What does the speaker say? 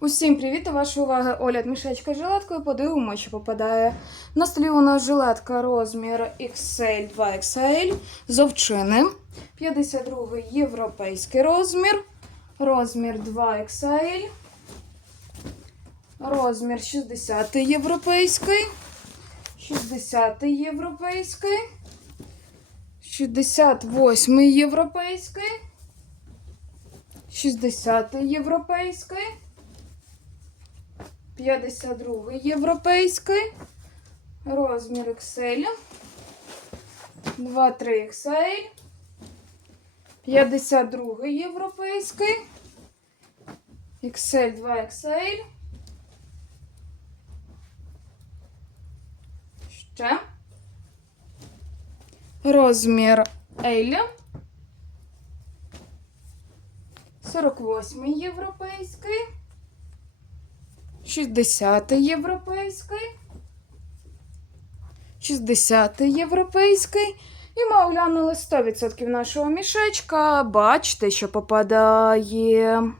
Усім привіт! До вашої уваги огляд мішечка з жилеткою. Подивимося, що попадає. На столі у нас жилетка розмір XL 2XL з овчини. 52 європейський розмір. Розмір 2XL. Розмір 60 європейський. 60 європейський. 68 європейський. 60 європейський. 52 європейський. Розмір XL. 2-3 XL. 52 європейський. XL 2 XL. Ще. Розмір L. 48 європейський. 60 європейський. 60 європейський. І ми оглянули 100% нашого мішечка. Бачите, що попадає.